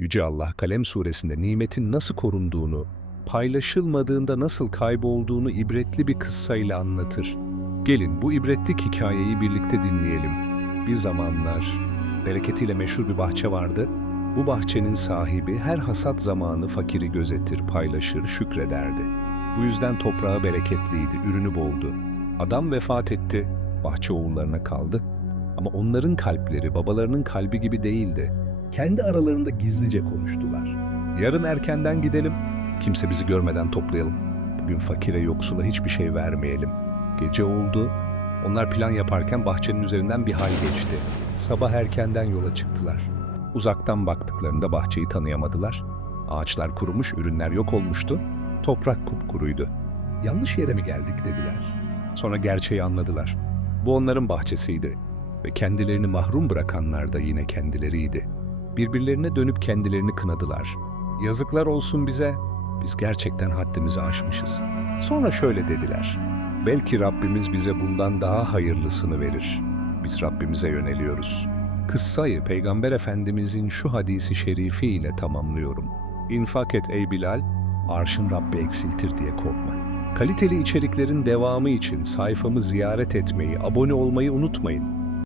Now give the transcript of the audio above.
Yüce Allah Kalem suresinde nimetin nasıl korunduğunu, paylaşılmadığında nasıl kaybolduğunu ibretli bir kıssayla anlatır. Gelin bu ibretlik hikayeyi birlikte dinleyelim. Bir zamanlar bereketiyle meşhur bir bahçe vardı. Bu bahçenin sahibi her hasat zamanı fakiri gözetir, paylaşır, şükrederdi. Bu yüzden toprağı bereketliydi, ürünü boldu. Adam vefat etti, bahçe oğullarına kaldı. Ama onların kalpleri babalarının kalbi gibi değildi. Kendi aralarında gizlice konuştular. Yarın erkenden gidelim, kimse bizi görmeden toplayalım. Bugün fakire yoksula hiçbir şey vermeyelim. Gece oldu, onlar plan yaparken bahçenin üzerinden bir hal geçti. Sabah erkenden yola çıktılar. Uzaktan baktıklarında bahçeyi tanıyamadılar. Ağaçlar kurumuş, ürünler yok olmuştu. Toprak kupkuruydu. Yanlış yere mi geldik dediler. Sonra gerçeği anladılar. Bu onların bahçesiydi ve kendilerini mahrum bırakanlar da yine kendileriydi. Birbirlerine dönüp kendilerini kınadılar. Yazıklar olsun bize, biz gerçekten haddimizi aşmışız. Sonra şöyle dediler. Belki Rabbimiz bize bundan daha hayırlısını verir. Biz Rabbimize yöneliyoruz. Kıssayı Peygamber Efendimizin şu hadisi şerifi ile tamamlıyorum. İnfak et ey Bilal, arşın Rabbi eksiltir diye korkma. Kaliteli içeriklerin devamı için sayfamı ziyaret etmeyi, abone olmayı unutmayın.